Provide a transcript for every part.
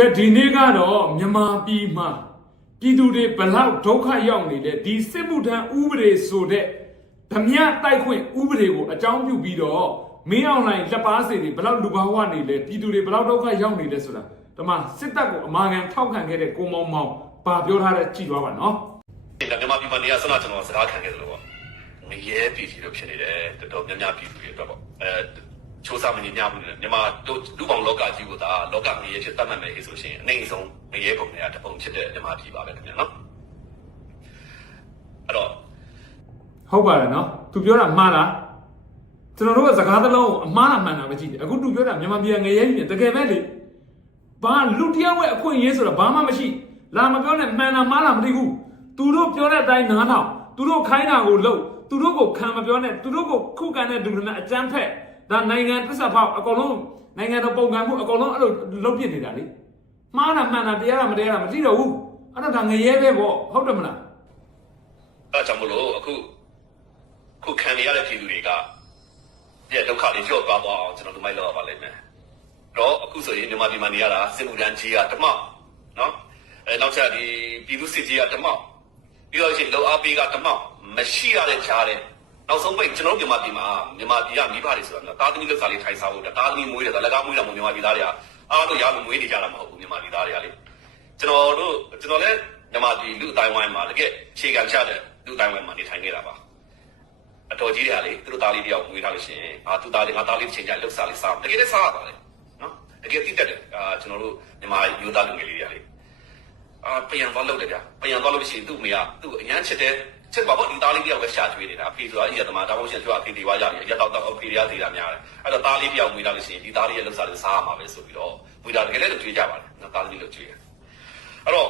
ကဲဒီနေ့ကတော့မြန်မာပြည်မှာပြည်သူတွေဘလောက်ဒုက္ခရောက်နေတဲ့ဒီစစ်မှုထမ်းဥပဒေဆိုတဲ့ဓမြတိုက်ခွင့်ဥပဒေကိုအကြောင်းပြုပြီးတော့မင်းအောင်လှိုင်လက်ပါစေတွေဘလောက်လူဘာဝနေလဲပြည်သူတွေဘလောက်ဒုက္ခရောက်နေလဲဆိုတာဒီမှာစစ်တပ်ကိုအမာခံထောက်ခံခဲ့တဲ့ကိုမောင်မောင်ပါပြောထားတဲ့ကြည်သွားပါနော်မြန်မာပြည်မှာနေရာဆန္ဒကျွန်တော်စကားခံခဲ့တယ်လို့ပေါ့ငရဲပြည်စီလို့ဖြစ်နေတယ်တော်တော်များများပြည်သူတွေအတွက်ပေါ့ချိုးစားမနေများဘူးမြန်မာတို့လူပေါင်းလောကကြီးကိုသာလောကငရဲဖြစ်တတ်မှတ်မယ်ဆိုရှင်အနေအဆုံးငရဲပုံတွေကတပုံဖြစ်တဲ့မြန်မာပြည်ပါပဲခင်ဗျာနော်အဲ့တော့ဟုတ်ပါတယ်နော်သူပြောတာမှားလားကျွန်တော်တို့ကစကားတစ်လုံးအမှားလားမှန်တာပဲကြည့်တယ်အခုသူပြောတာမြန်မာပြည်ငရဲပြည်တကယ်ပဲလေဘာလူတယောက်ရဲ့အခွင့်အရေးဆိုတာဘာမှမရှိလာမပြောနဲ့မှန်လားမှားလားမသိဘူးသူတို့ပြောတဲ့အတိုင်းနားထောင်သူတို့ခိုင်းတာကိုလုပ်သူတို့ကိုခံမပြောနဲ့သူတို့ကိုခုခံတဲ့လူတွေနဲ့အကြမ်းဖက်ဒါနိုင်ငံတစ္ဆာဖောက်အကုန်လုံးနိုင်ငံတော်ပုံကံမှုအကုန်လုံးအဲ့လိုလုပ်ပြနေတာလေမှားတာမှန်တာတရားတာမတရားတာမသိတော့ဘူးအဲ့ဒါငရဲပဲပေါ့ဟုတ်တယ်မလားအဲ့ကြောင့်မလို့အခုခံရတဲ့ပြည်သူတွေကဒုက္ခတွေကြော့သွားအောင်ကျွန်တော်တို့မိုက်လောက်ပါလိမ့်မယ်တော့အခုဆိုရင်မြန်မာပြည်မှာနေရတာစစ်မှုထမ်းကြီးကတမောက်နော်နောက်ချက်ဒီပြည်သူစစ်ကြီးကတမောက်ပြီးတော့ရှင်လောအားပေးကတမောက်မရှိရတဲ့ကြားတဲ့နောက်ဆုံးပိတ်ကျွန်တော်မြန်မာပြည်ကမိဘတွေဆိုတာတာသမီလက်စားလေးထိုင်စားဖို့တာသမီမွေးတယ်ဒါလက်ကားမွေးတာမမြန်မာပြည်သားတွေကအားလို့ရလို့မွေးနေကြတာမဟုတ်ဘူးမြန်မာပြည်သားတွေကလေကျွန်တော်လည်းမြန်မာပြည်လူအတိုင်းဝိုင်းမှာတကယ်ခြေခံချတဲ့လူအတိုင်းဝိုင်းမှာနေထိုင်နေတာပါအတော်ကြီးတွေကလေသူတို့သားလေးတယောက်မွေးထားလို့ရှိရင်သူသားလေးငါသားလေးချိန်ကြလှုပ်စားလေးစားတကယ်လည်းစားရပါလေနော်တကယ်သိတတ်တယ်ကျွန်တော်တို့မြန်မာယူသားလူငယ်လေးတွေကလေပြန်သွားလို့လေဗျာပြန်သွားလို့ရှိရင်သူ့မိကသူ့အញ្ញမ်းချစ်တယ်ချက်ပါပေါ့ဒီသားလေးတယောက်ပဲရှာကျွေးနေတာအဖေဆိုတာအကြီးသမားတောင်းလို့ရှိရင်သူကအဖေတွေဝါကြတယ်ရက်တော့အဖေတွေကသေးတာများတယ်အဲ့တော့သားလေးတယောက်မွေးထားလို့ရှိရင်ဒီသားလေးရဲ့လှုပ်စားလေးစားရမှာပဲဆိုပြီးတော့မွေးတာတကယ်လည်းကျွေးကြပါတယ်နော်သားသမီးလို့ကျွေးတယ်အဲ့တော့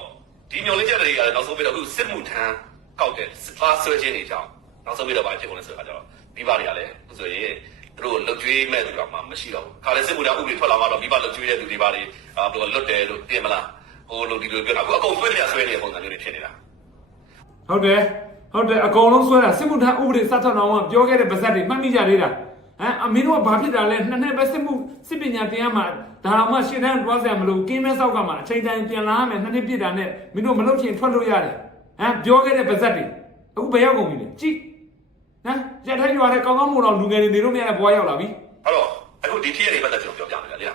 ဒီမျိုးလေးချက်တွေကလည်းနောက်ဆုံးပြီးတော့အခုစစ်မှုထမ်းကောက်တဲ့သားဆွဲခြင်းတွေကြောင့်နောက်ဆုံးပြီးတော့ဘာဖြစ်ကုန်လဲဆိုတာကျတော့မိဘတွေကလည်းဆိုရင်သူတို့လှုပ်ကျွေးမဲ့သူကမှမရှိတော့ဘူးခါလေစစ်မှုထမ်းဥပဒေထွက်လာမှတော့မိဘလှုပ်ကျွေးတဲ့သူတွေပါလေဘယ်လိုလွတ်တယ်လို့ပြင်မလားဟိုလိုဒီလိုပြောတာအခုအကုန်ဆွဲနေတဲ့ပုံစံမျိုးတွေဖြစ်နေတာဟုတ်တယ်အကုန်လုံးဆွဲတာစစ်မှုထမ်းဥပဒေစထွက်အောင်ကပြောခဲ့တဲ့ဗဇက်တွေမှတ်မိကြသေးတာအမင်းတို့ကဘာဖြစ်တာလဲနှစ်ပဲစစ်ပညာတင်ရမှာဒါတော့မှရှင်းတန်းတွားစရာမလိုကင်းမဲဆောက်ကမှအချိန်တိုင်းပြန်လာရမယ်နှစ်ပြစ်တာနဲ့မင်းတို့မလုပ်ချင်ထွက်လို့ရတယ်ပြောခဲ့တဲ့ဗဇက်တွေအခုဘယ်ရောက်ကုန်ပြီလဲကြည့်ရက်ထိုင်းရွာတဲ့ကောင်းကောင်းမို့တော့လူငယ်တွေနေလို့မရတဲ့ဘွားရောက်လာပြီအဲ့တော့အခုဒီဖြစ်ရတဲ့ပတ်သက်ကျွန်တော်ပြောပြမယ်လေ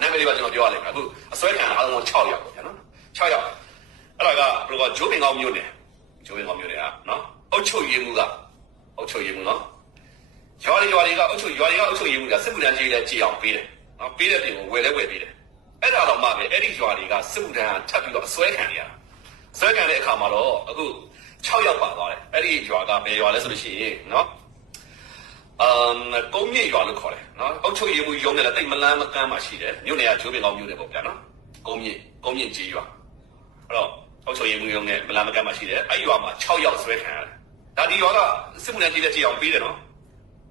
နာမည်လေးပါကျွန်တော်ပြောရလိမ့်မယ်အခုအစွဲခံအားလုံး6ယောက်ပေါ့ဗျာနော်6ယောက်အဲ့ဒါကဘယ်လိုကဂျိုးပင်ကောင်းမျိုးနဲ့ကနော်အုတ်ချုပ်ရည်မှုနော်ရွာတွေကအုတ်ချုပ်ရည်မှုကစစ်မှုထမ်းကြီးလည်းကြည်အောင်ပေးတယ်နော်ပေးတဲ့ပြင်ကိုဝယ်ပေးတယ်အဲ့ဒါတော့မှပဲအဲ့ဒီရွာတွေကစစ်မှုထမ်းထပ်ပြီးတော့အစွဲခံရတာစွဲခံတဲ့အခါမှာတော့အခု6ယောက်ပါသွားတယ်အဲ့ဒီရွာကဘယ်ရွာလဲဆိုလို့ရှိရင်နော်ကုန်းမြင့်ရွာလို့ခေါ်တယ်နော်အုတ်ချုပ်ရည်မှုရုံးတယ်လည်းတိတ်မလန်းမကမ်းမှရှိတယ်မြို့နယ်ကဂျိုးပင်ကောင်းမြို့နယ်ပေါ့ဗျာနော်ကုန်းမြင့်ကြီးရွာအဲ့တော့အုတ်ချုပ်ရည်မှုရုံးနဲ့မလန်းမကမ်းမှရှိတယ်အဲ့ရွာမှာ6ယောက်ဆွဲခံရတယ်ဒါဒီရွာကစစ်မှုထမ်းကြီးတဲ့ကြည်အောင်ပေးတယ်နော်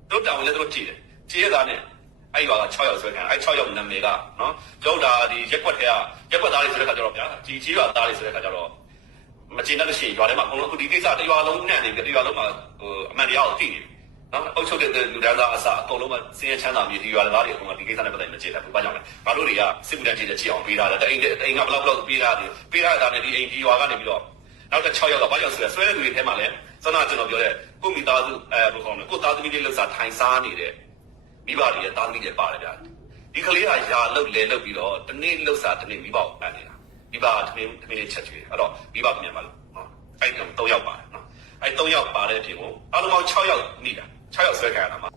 တို့တောင်လည်းတို့ကြည်တယ်ကြည်ရတာနဲ့အဲ့ရွာက6ယောက်ဆွဲခံအဲ့6ယောက်နာမည်ကနော်ကျောင်းတာဒီရက်ွက်ထဲကရက်ွက်သားတွေဆိုတဲ့ခါကျတော့ဗျာကြီးရွာသားတွေဆိုတဲ့ခါကျတော့မကျင်တတ်လို့ရှိရင်ရွာထဲမှာအကုန်လုံးဒီကိစ္စတရွာလုံးနဲ့နေတရွာလုံးမှာအမှန်တရားကိုသိနေနော်အုပ်ချုပ်တဲ့လူတန်းစားအစအကုန်လုံးကစင်းရဲချမ်းသာမြေဒီရွာသားတွေအကုန်လုံးဒီကိစ္စနဲ့ပတ်သက်မကျေတယ်ဘူးဘာကြောင့်လဲငါတို့တွေကစစ်မှုထမ်းကြီးတဲ့ကြည်အောင်ပေးတာတဲ့အိမ်ကဘလောက်ပေးတာနဲ့ဒီအိမ်ဒီရွာကနေပြီးတော့နောက်တစ်6ယောက်ကဘာကြောင့်ဆွဲတဲ့လူတွေထဲမှာလည်းစနာကျွန်တော်ပြောတဲ့ကိုမိသားစုဘယ်လိုခေါ်မလဲကိုသားသမီးလေးလှုပ်စားထိုင်စားနေတဲ့မိဘတွေရဲ့သားသမီးတွေပါတယ်ဗျာဒီကလေးကယာလှုပ်လဲလှုပ်ပြီးတော့တနေ့လှုပ်စားတနေ့မိဘကိုပန်းနေတာမိဘသမီးလေးချက်ချွေအဲ့တော့မိဘပြန်ပါလို့နော်အဲ့တော့3ယောက်ပါတယ်နော်အဲ့3ယောက်ပါတဲ့အပြင်ကိုအားလုံးပေါင်း6ယောက်နေတာ6ယောက်ဆွဲခံရတာမှာ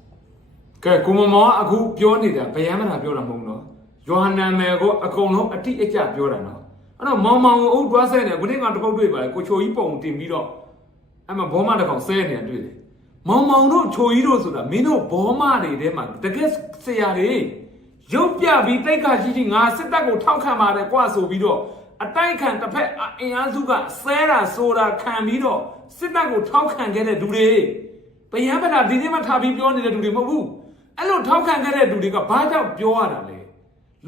ကဲကိုမောင်အခုပြောနေတာဗျမ်းမနာပြောတာမဟုတ်နော်ယောဟန်နာမယ်ကိုအကုန်လုံးအတိအကျပြောတာနော်အဲ့တော့မောင်ကိုအုပ်တွားဆဲနေခုနေ့ကတပုတ်တွေ့ပါလေကိုချိုကြီးပုံတင်ပြီးတော့အဲ့မှာဘောမတစ်ခေါက်ဆဲနေတာတွေ့တယ်မောင်တို့ချိုကြီးတို့ဆိုတာမင်းတို့ဘောမတွေထဲမှာတကယ်ဆရာတွေရုပ်ပြပြီးတိတ်ခါကြီးငါစစ်တပ်ကိုထောက်ခံပါတယ်ကွာဆိုပြီးတော့အတိုက်ခံတစ်ဖက်အင်အားစုကဆဲတာဆိုတာခံပြီးတော့စစ်တပ်ကိုထောက်ခံခဲ့တဲ့လူတွေဗျမ်းပနာဒီနေ့မှထားပြီးပြောနေတဲ့လူတွေမဟုတ်ဘူးအဲ့လိုထောက်ခံခဲ့တဲ့လူတွေကဘာကြောင့်ပြောရတာလဲ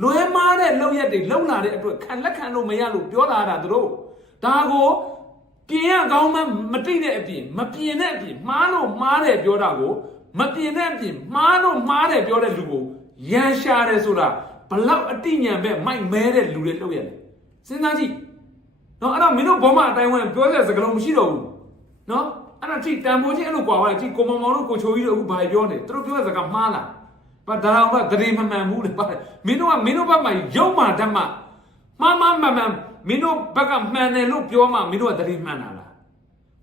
လွဲမားတဲ့လောက်ရက်တွေလုံလာတဲ့အတွက်ခံလက်ခံလို့မရလို့ပြောတာသူတို့ဒါကိုပြင်ရကောင်းမှမတိတဲ့အပြင်မပြင်တဲ့အပြင်မှားလို့မှားတယ်ပြောတာကိုမပြင်တဲ့အပြင်မှားလို့မှားတယ်ပြောတဲ့လူကိုရန်ရှာတယ်ဆိုတာ ဘလောက်အတိညာပဲမိုက်မဲတဲ့လူတွေလှုပ်ရတယ်စဉ်းစားကြည့်နော်အဲ့တော့မင်းတို့ဘောမအတိုင်းဝိုင်းပြောတဲ့စကားလုံးမရှိတော့ဘူးနော်အဲ့တော့ကြည့်တန်ဖိုးချင်းအဲ့လိုကွာသွားတယ်ကြည့်ကိုမောင်မောင်တို့ကိုချိုကြီးတို့အခုဘာပြောနေသူတို့ပြောတဲ့စကားမှားလားဘာဒါတော့ကတရေမမှန်ဘူးလေမင်းတို့ဘက်မှာရုံမှဓမ္မမှန်မင်းတို့ဘက်ကမှန်တယ်လို့ပြောမှမင်းတို့ကတရေမှန်တာလား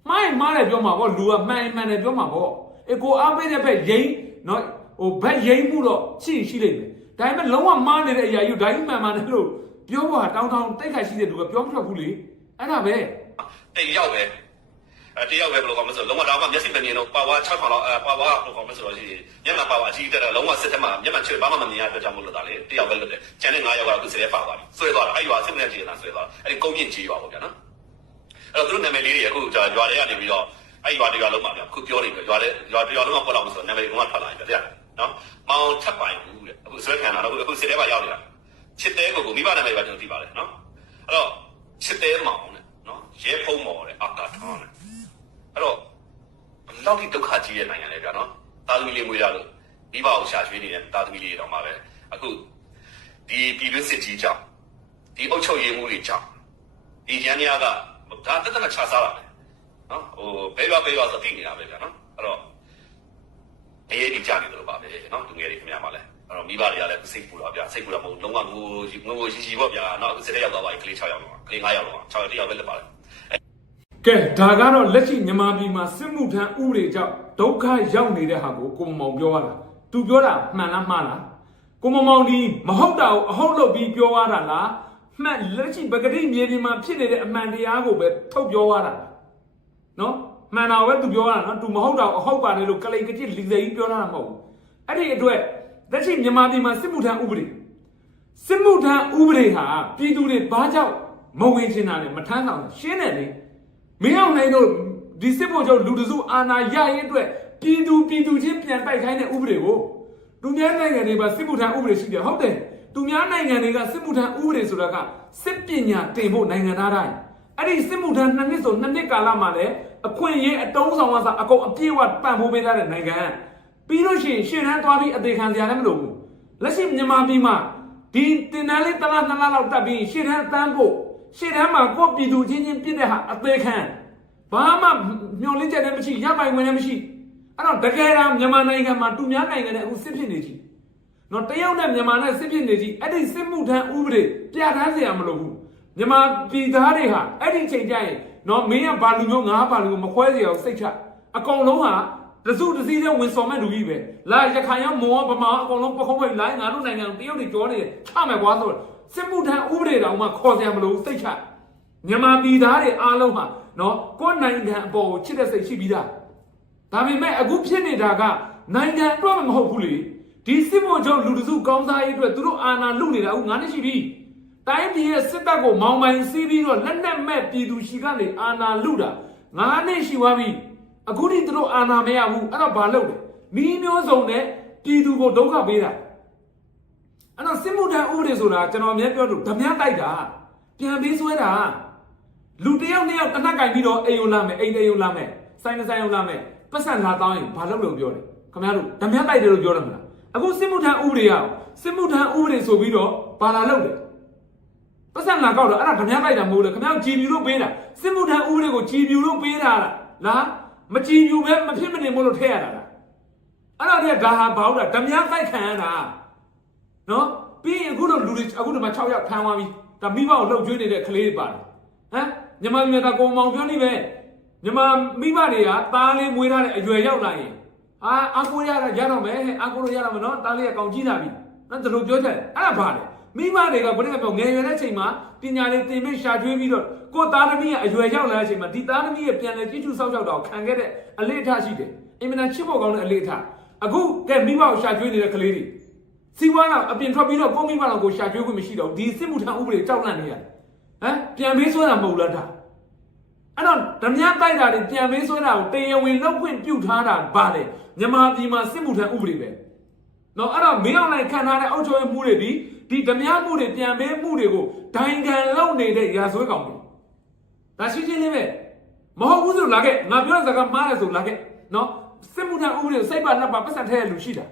မှားတယ်ပြောမှာပေါ့လူကမှန်တယ်ပြောမှာပေါ့အေကိုအားပေးတဲ့ဘက်ရိမ့်နော်ဟိုဘက်ရိမ့်မှုတော့ရှိလိမ့်မယ်ဒါပေမဲ့လုံးဝမှားနေတဲ့အရာကြီးဒါကြီးမှန်တယ်လို့ပြောဖို့တောင်းတိတ်ခါရှိတဲ့လူကပြောမထွက်ဘူးလေအဲ့ဒါပဲတယောက်ပဲဘယ်လိုကောမဆိုလုံးဝတော့မျက်စိမမြင်တော့ပါဝါ6000လောက်ပါဝါလို့ကောမဆိုလို့ရှိရင်မျက်မှန်ပါဝါအကြီးတက်တော့လုံးဝစစ်ထက်မှာမျက်မှန်ချွေဘာမှမမြင်ရတဲ့ကြောင့်မလို့တာလေတယောက်ပဲလွတ်တယ်ကျန်တဲ့9ယောက်ကသူစရဲပါသွားပြီဆွဲသွားတာအဲ့ရွာစစ်မနဲ့ကြည့်နေတာဆွဲသွားအဲ့ဒီကုန်းမြင့်ကြီးရွာပေါ့ဗျာနော်အဲ့တော့သူတို့နာမည်လေးတွေအခုရွာတွေကနေပြီးတော့အဲ့ရွာတွေလုံးပါဗျာအခုပြောနေပြီရွာတွေလုံးဝပေါ်တော့ဆိုနာမည်လုံးဝထွက်လာပြီဗျာနော်မောင်ထပ်ပိုင်ဘူးတဲ့အခုဆွဲခံတာတော့အခုစစ်တဲပါရောက်နေတာချစ်တဲကိုမိဘနာမည်ပါကျွန်တော်သိပါတယ်နော်အဲ့တော့ချစ်တဲမောင်တဲ့နော်ရဲဖုံးမော်တဲ့အာကာထောင်းတဲ့အဲ့တော့လောက်ဒီဒုက္ခကြီးရဲ့နိုင်ငံလေဗျာနော်တာသမီလေးမွေးရလို့မိဘကိုရှာရွေးနေတဲ့တာသမီလေးတောင်မှပဲအခုဒီပြည်တွင်းစစ်ကြီးကြောင့်ဒီအုပ်ချုပ်ရေးမှုတွေကြောင့်ဒီရန်ရကဒါတက်တက်ချစားတာပဲနော်ဟိုဘဲရွာဆိုသိနေတာပဲဗျာနော်အဲ့တော့အေးဒီကြနေတယ်လို့ပါပဲနော်သူငယ်တွေခင်ဗျာပါလဲအဲ့တော့မိဘတွေကလည်းစိတ်ပူတော့ဗျာစိတ်ပူတော့မဟုတ်လုံးဝငိုရီပေါ့ဗျာနော်အခုစစ်တဲ့ရောက်သွားပါပြီကလေး6ယောက်တော့ကလေး9ယောက်တော့6ယောက်1ယောက်ပဲလက်ပါလဲကဲဒါကတော့လက်ရှိမြန်မာပြည်မှာစစ်မှုထမ်းဥပဒေကြောင့်ဒုက္ခရောက်နေတဲ့ဟာကိုကိုမောင်ပြောရတာသူပြောတာမှန်လားမှားလားကိုမောင်ဒီမဟုတ်တာကိုအဟုတ်လုပ်ပြီးပြောရတာလားမှန်လက်ရှိပကတိမြေပြင်မှာဖြစ်နေတဲ့အမှန်တရားကိုပဲထုတ်ပြောရတာနော်မှန်တာပဲသူပြောရတာနော်သူမဟုတ်တာကိုအဟုတ်ပါတယ်လို့ကလိန်ကကြစ်လီစိကြီးပြောတာမဟုတ်ဘူးအဲ့ဒီအတွက်လက်ရှိမြန်မာပြည်မှာစစ်မှုထမ်းဥပဒေဟာပြည်သူတွေဘာကြောင့်မဝင်ချင်တာလဲမထမ်းဆောင်ရှင်းတယ်လေမင်းအောင်နိုင်တို့ဒီစစ်ဘုတ်ချုပ်လူတစုအာဏာရရင်အတွက်ပြည်သူချင်းပြန်တိုက်ခိုင်းတဲ့ဥပဒေကိုသူများနိုင်ငံတွေမှာစစ်မှုထမ်းဥပဒေရှိတယ်ဟုတ်တယ်သူများနိုင်ငံတွေကစစ်မှုထမ်းဥပဒေဆိုတာကစစ်ပညာတင်ဖို့နိုင်ငံသားတိုင်းအဲ့ဒီစစ်မှုထမ်း2နှစ်ဆို2နှစ်ကာလမှာလည်းအခွင့်အရေးအတုံးဆောင်ကစားအကုန်အပြည့်အဝပံ့ပိုးပေးထားတဲ့နိုင်ငံပြီးလို့ရှိရင်ရှေ့တန်းသွားပြီးအသေးခံစရာလည်းမလိုဘူးလက်ရှိမြန်မာပြည်မှာဒီတင်တန်းလေး1လ2လလောက်တက်ပြီးရှေ့တန်းတန်းဖို့ရှေ့တန်းမှာကိုပြည်သူချင်းပြစ်တဲ့ဟာအသေးခံဘာမှမျောလင်းချက်လည်းမရှိရပိုင်ဝင်လည်းမရှိအဲ့တော့တကယ်တော့မြန်မာနိုင်ငံမှာသူများနိုင်ငံနဲ့အခုစစ်ဖြစ်နေကြီးနော်တရုတ်နဲ့မြန်မာနဲ့စစ်ဖြစ်နေကြီးအဲ့ဒီစစ်မှုထမ်းဥပဒေပြဋ္ဌာန်းเสียမလို့ဘူးမြန်မာပြည်သားတွေဟာအဲ့ဒီချိန်ကျရင်နော်မင်းကဘာလူမျိုးငါဘာလူမျိုးမခွဲเสียအောင်စိတ်ချအကောင်လုံးဟာတစုတစည်းတဲ့ဝင်ဆောင်မဲ့လူကြီးပဲလာရခိုင်ရောမောဗမာအကောင်လုံးပခုံးပိတ်လိုက်ငါတို့နိုင်ငံတရုတ်တွေကြောနေတယ်ချမယ်ကွာဆိုစစ်မှုထမ်းဥပဒေတောင်မှခေါ်เสียမလို့စိတ်ချမြန်မာပြည်သားတွေအားလုံးဟာနော်ကိုယ်နိုင်ငံအပေါ်ကိုချစ်တဲ့စိတ်ရှိပြီးသားဒါပေမဲ့အခုဖြစ်နေတာကနိုင်ငံအတွက်မဟုတ်ဘူးလေဒီစစ်မှုချုပ်လူတစုကောင်းစားရေးအတွက်သူတို့အာဏာလုနေတာအခု9နှစ်ရှိပြီတိုင်းပြည်ရဲ့စစ်တပ်ကိုမောင်းပိုင်စီးပြီးတော့လက်နက်မဲ့ပြည်သူရှိကနေအာဏာလုတာ9နှစ်ရှိသွားပြီအခုထိသူတို့အာဏာမရဘူးအဲ့တော့ဘာလုပ်လဲမိမျိုးစုံနဲ့ပြည်သူကိုဒုက္ခပေးတာအဲ့တော့စစ်မှုထမ်းဥပဒေဆိုတာကျွန်တော်အများပြောလို့ဓမြတိုက်တာပြန်ပေးဆွဲတာလူတယောက်နှစ်ယောက်တနက်ကင်ပြီးတော့အိမ်ယုံလာမယ်အိမ်တယုံလာမယ်ဆိုင်ယုံလာမယ်ပတ်စံလာတောင်းရင်ဘာလုပ်လို့ပြောတယ်ခင်ဗျားတို့ဓမြတိုက်တယ်လို့ပြောတယ်မလားအခုစစ်မှုထမ်းဥပဒေရစစ်မှုထမ်းဥပဒေဆိုပြီးတော့ဘာလာလုပ်တယ်ပတ်စံလာကောက်တော့အဲ့ဒါဓမြတိုက်တာမဟုတ်လေခင်ဗျားတို့ကြည်ပြူလို့ပေးတာစစ်မှုထမ်းဥပဒေကိုကြည်ပြူလို့ပေးတာလားမကြည်ပြူပဲမဖြစ်မနေမို့လို့ထည့်ရတာလားအဲ့တော့ဒီကဒါဟာဘာဟုတ်တာဓမြတိုက်ခံရတာနော်ပြီးရင်အခုတော့လူတွေအခုဒီမှာ6ယောက်ဖမ်းသွားပြီဒါမိဘကိုလှုပ်ကြွေးနေတဲ့ကလေးတွေပါတယ်ဟမ်မြန်မာပြည်ကကိုမောင်ပြောနေပဲမြန်မာမိဘတွေကသားလေးမွေးထားတဲ့အရွယ်ရောက်လာရင်အာကိုရတော့မယ်အာကိုရတော့မယ်နော်သားလေးကကောင်းကြီးလာပြီနော်ဒီလိုပြောကြတယ်အဲ့ဒါဘာလဲမိဘတွေကဘယ်နဲ့ပြောငယ်ရွယ်တဲ့အချိန်မှာပညာလေးသင်ပေးရှာကျွေးပြီးတော့ကိုသားသမီးရဲ့အရွယ်ရောက်လာတဲ့အချိန်မှာဒီသားသမီးရဲ့ပြန်လည်ကြည့်ရှုစောင့်ရှောက်တာကိုခံခဲ့တဲ့အလေးအထားရှိတယ်အင်မတန်ချစ်ဖို့ကောင်းတဲ့အလေးအထားအခုကဲမိဘကိုရှာကျွေးနေတဲ့ကလေးတွေစီဝါကအပြင်ထွက်ပြီးတော့ကိုမိဘတော်ကိုရှာကျွေးခွင့်မရှိတော့ဒီစစ်မှုထမ်းဥပဒေကြောက်လန့်နေရတယ်ဟမ်ပြန်ပေးဆွဲတာမဟုတ်လားဒါအဲ့တော့ဓမြတိုက်တာတွေပြန်ပေးဆွဲတာကိုတရားဝင်လုပ်ခွင့်ပြုထားတာဗါလေမြန်မာပြည်မှာစစ်မှုထမ်းဥပဒေပဲနော်အဲ့တော့မင်းအောင်လိုက်ခံထားတဲ့အုပ်ချုပ်ရေးမှုတွေဒီဓမြမှုတွေပြန်ပေးမှုတွေကိုဒိုင်ခံလုပ်နေတဲ့ရာဇဝဲကောင်တွေဒါရှိချင်းလေးပဲမဟုတ်ဘူးဆိုလာခဲ့ငါပြောတဲ့စကားမှားတယ်ဆိုလာခဲ့နော်စစ်မှုထမ်းဥပဒေကိုစိတ်ပါလက်ပါပတ်စံထဲရလူရှိတာ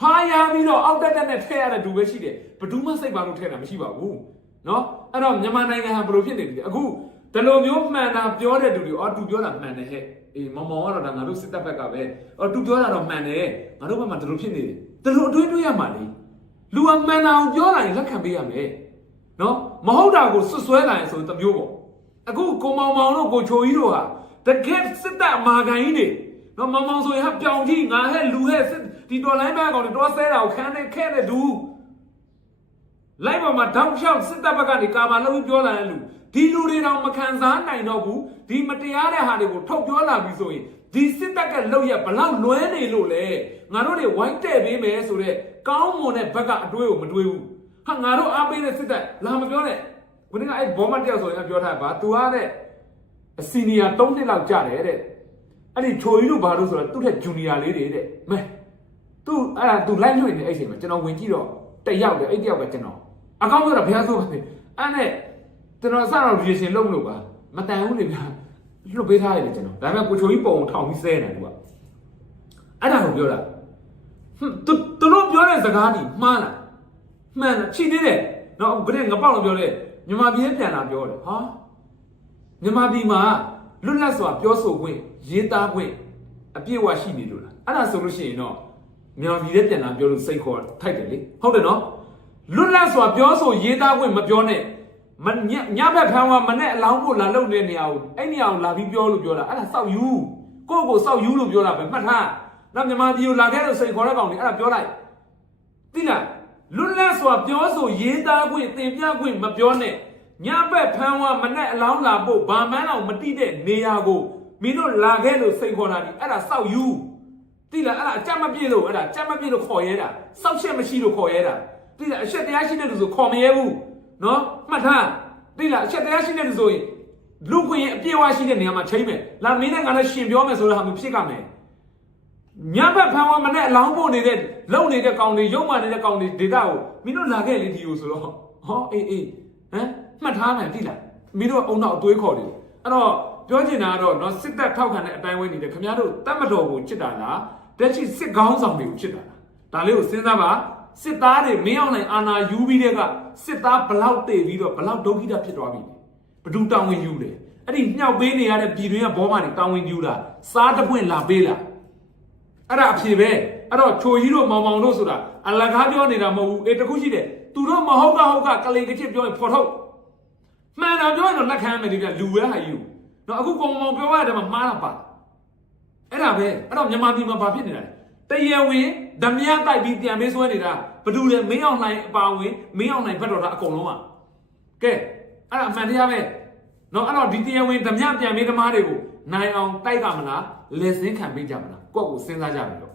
ဖားရပြီးတော့အောက်တက်နဲ့ထဲရတဲ့သူပဲရှိတယ်ဘဒူးမစိတ်ပါလို့ထဲတာမရှိပါဘူးနော်အဲ့တော့မြန်မာနိုင်ငံဟာဘယ်လိုဖြစ်နေပြီလဲအခုဒီလိုမျိုးမှန်တာပြောတဲ့သူတွေအော်သူပြောတာမှန်တယ်ဟဲ့အေးမောင်မောင်ကတော့ဒါငါတို့စစ်တပ်ဘက်ကပဲအော်သူပြောတာတော့မှန်တယ်ငါတို့ဘက်မှာဒီလိုဖြစ်နေတယ်ဒီလိုအတွေးတွေးရမှာလေလူကမှန်တာကိုပြောလာရင်လက်ခံပေးရမယ်နော်မဟုတ်တာကိုစွတ်စွဲလာရင်ဆိုတမျိုးပေါ့အခုကိုမောင်မောင်တို့ကိုချိုကြီးတို့ဟာတကယ်စစ်တပ်အမာခံကြီးတွေနော်မောင်မောင်ဆိုရင်ဟာပြောင်ကြီးငါဟဲ့လူဟဲ့ဒီတော်လိုင်းဘက်ကောင်တွေတော့ဆဲတာကိုခံနေခဲ့တဲ့လူလိုက်ပေါ်မှာတောက်လျှောက်စစ်တပ်ဘက်ကနေကာမလို့ပြောလာတဲ့လူဒီလူတွေတော့မခံစားနိုင်တော့ဘူးဒီမတရားတဲ့ဟာတွေကိုထုတ်ပြောလာပြီဆိုရင်ဒီစစ်တပ်ကလောက်ရဘလောက်လွဲနေလို့လဲငါတို့တွေဝိုင်းတဲ့ပေးမယ်ဆိုတော့ကောင်းမွန်တဲ့ဘက်ကအတွေးကိုမတွေးဘူးဟာငါတို့အားပေးတဲ့စစ်တပ်လာမပြောနဲ့ဘယ်နည်းအဲ့ဘောမတယောက်ဆိုရင်ပြောထားပါ तू အားတဲ့အစီနီယာ3နှစ်လောက်ကြာတယ်တဲ့အဲ့ဒီချိုကြီးတို့ဘာလို့ဆိုတော့သူ့တဲ့ဂျူနီယာလေးတွေတဲ့မဲသူအဲ့ဒါ तू လိုက်လွှင့်နေအဲ့ချိန်မှာကျွန်တော်ဝင်ကြည့်တော့တက်ရောက်တယ်အဲ့တယောက်ကကျွန်တော်အကောင်းဆုံးတော့ဘုရားဆိုပါစေအဲ့နဲ့ကျွန်တော်စတော့ဒီရှင်လုံးလို့ပါမတန်ဘူးလေဗျာလွတ်ပေးထားရတယ်ကျွန်တော်ဒါပေမဲ့ကိုချိုကြီးပုံထောင်ပြီးဆဲနေတယ်သူကအဲ့ဒါကိုပြောတာသူတို့ပြောတဲ့စကားကြီးမှားလားမှန်တယ်ချိသေးတယ်နော်ဘယ်နဲ့ငပေါက်လို့ပြောလဲမြန်မာပြည်ပြန်လာပြောတယ်ဟာမြန်မာပြည်မှာလွတ်လပ်စွာပြောဆိုခွင့်ရေးသားခွင့်အပြည့်အဝရှိနေလို့လားအဲ့ဒါဆိုလို့ရှိရင်တော့မြန်မာပြည်ပြန်လာပြောလို့စိတ်ခေါ်ထိုက်တယ်လေဟုတ်တယ်နော်လွတ်လပ်စွာပြောဆိုရေးသားခွင့်မပြောနဲ့ညဘက်ဖမ်းသွားမနဲ့အလောင်းကိုလာလုံတဲ့နေရာကိုအဲ့နေရာကိုလာပြီးပြောလို့ပြောတာအဲ့ဒါစောက်ယူကိုယ့်ကိုစောက်ယူလို့ပြောတာပဲမှတ်ထားနောက်မြန်မာပြည်ကိုလာခဲ့လို့စိတ်ခေါ်တဲ့ကောင်တွေအဲ့ဒါပြောလိုက်သိလားလွတ်လပ်စွာပြောဆိုရေးသားခွင့်သင်ပြခွင့်မပြောနဲ့ညဘက်ဖမ်းသွားမနဲ့အလောင်းလာဖို့ဘာမှန်းတော့မတိတဲ့နေရာကိုမင်းတို့လာခဲ့လို့စိတ်ခေါ်တာဒီအဲ့ဒါစောက်ယူသိလားအဲ့ဒါအကြမ်းမပြည့်လို့အဲ့ဒါအကြမ်းမပြည့်လို့ခေါ်ရဲတာစောက်ချက်မရှိလို့ခေါ်ရဲတာသိလားအချက်တရားရှိတဲ့လူဆိုခေါ်မရဲဘူးနော်မှတ်ထားသိလားအချက်တရားရှိတဲ့လူဆိုရင်လူခွင့်ရဲ့အပြည့်အဝရှိတဲ့နေရာမှာချိန်မယ်လာမင်းနဲ့ငါလည်းရှင်ပြောမယ်ဆိုတော့ဟာမျိုးဖြစ်ကြမယ်ညဘက်ဖမ်းသွားမနဲ့အလောင်းပို့နေတဲ့လုံနေတဲ့ကောင်တွေရုံမှနေတဲ့ကောင်တွေဒေတာကိုမင်းတို့လာခဲ့လေဒီကိုဆိုတော့ဟောအေးဟမ်မှတ်ထားမယ်သိလားမင်းတို့အုံနောက်အသွေးခေါ်တယ်အဲ့တော့ပြောချင်တာကတော့နော်စစ်တပ်ထောက်ခံတဲ့အတိုင်းဝဲနေတယ်ခင်ဗျားတို့တတ်မတော်ကိုချစ်တာလားတက်ချစ်စစ်ကောင်းဆောင်တွေကိုချစ်တာလားဒါလေးကိုစဉ်းစားပါစစ်သားတွေမင်းအောင်နိုင်အာဏာယူပြီးတဲ့ကစစ်သားဘလောက်တည်ပြီးတော့ဘလောက်ဒုက္ခိတဖြစ်သွားပြီဘဒူတောင်းဝင်ယူတယ်အဲ့ဒီမြှောက်ပေးနေရတဲ့ပြည်တွင်းကဘောမတွေတောင်းဝင်ယူတာစားတပွင့်လာပေးလားအဲ့ဒါအဖြေပဲအဲ့တော့ချိုကြီးတို့မောင်မောင်တို့ဆိုတာအလကားပြောနေတာမဟုတ်ဘူးအေးတခုရှိတယ်သူတို့မဟုတ်ကကလေးကချစ်ပြောရင်ဖော်ထုတ်မှန်တာပြောရင်တော့လက်ခံမယ်ဒီပြလူရဲဟာယူနော်အခုကောင်မောင်ပြောရတယ်မှာမှားတာပါအဲ့ဒါပဲအဲ့တော့မြန်မာပြည်မှာဘာဖြစ်နေတာလဲတရားဝင်ဓမြတိုက်ပြီးပြန်ပေးဆွဲနေတာဘယ်သူလဲမင်းအောင်နိုင်အပါဝင်မင်းအောင်နိုင်ဘက်တော်တာအကုန်လုံးอ่ะကဲအဲ့ဒါအမှန်တရားပဲနော်အဲ့တော့ဒီတရားဝင်ဓမြပြန်ပေးသမားတွေကိုနိုင်အောင်တိုက်ကမလားလက်စင်းခံပေးကြမလားကိုယ့်ကိုစဉ်းစားကြပြီတော့